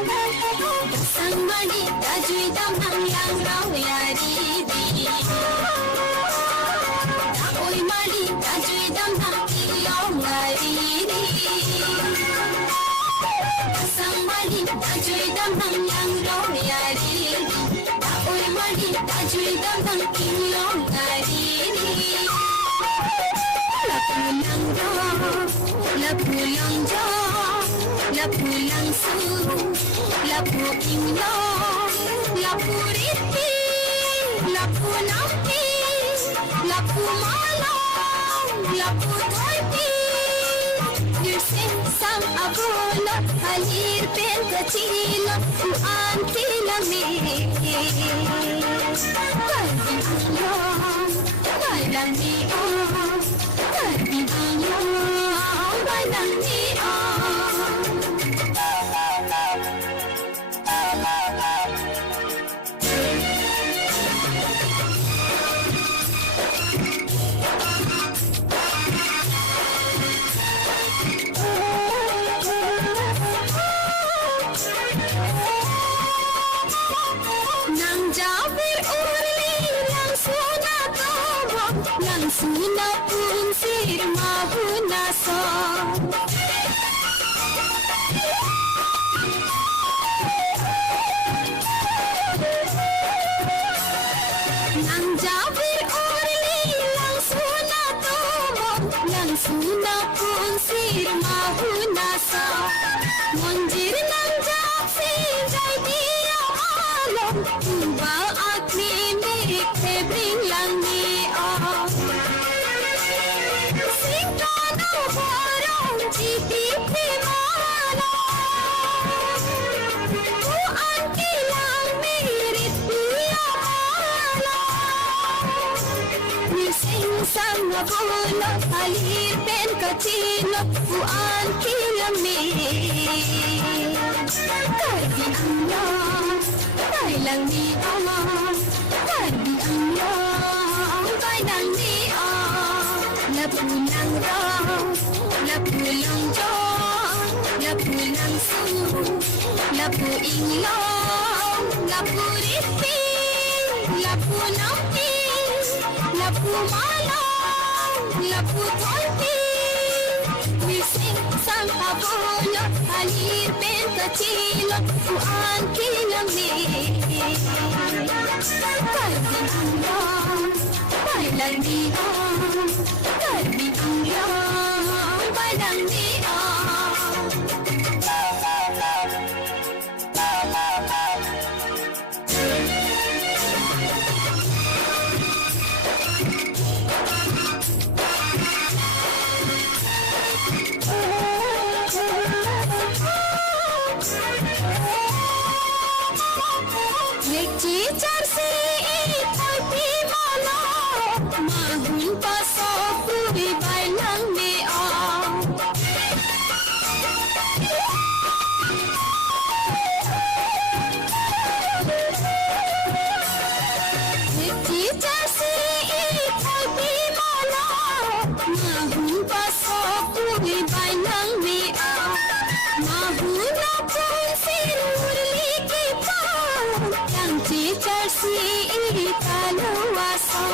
Sangmani tajui dam hang yang rau yari di. Oi mali tajui dam hang ilong ngari di. Sangmani tajui dam hang yang rau yari di. Oi mali tajui dam hang ilong ngari di. La pulang jo, la pulang su, la puking lo, la puriti, la punampi, la pumalo, la putorti. Yursing sang abulo, alir pen kachilo, uan tilami. Kalbi alo, kalbi alo. Suna pun sir mahuna so Nang jabir urli lang suna tomo Nang suna pun sir mahuna so Monjir nang jab se jai diya alom Tuba akni mikhe bring lang ni oh Sang abulo alir pen kachilo uan kilami Karbi anglo kailang di amon Karbi anglo kailang di on La pulang raw La pulang jo La pulang su La puing lo La puripi La punampi La pumalo La putorti Wising sang abulo alir pen kachilo uan kilami Karbi anglo kailang di on Karbi anglo kailang di on Cicar si tapi mana mahun pasok puri bailang ni on Cicar si tapi mana mahun pasok puri bailang ni on mahun apun siruli kita Yang cicar si italuasa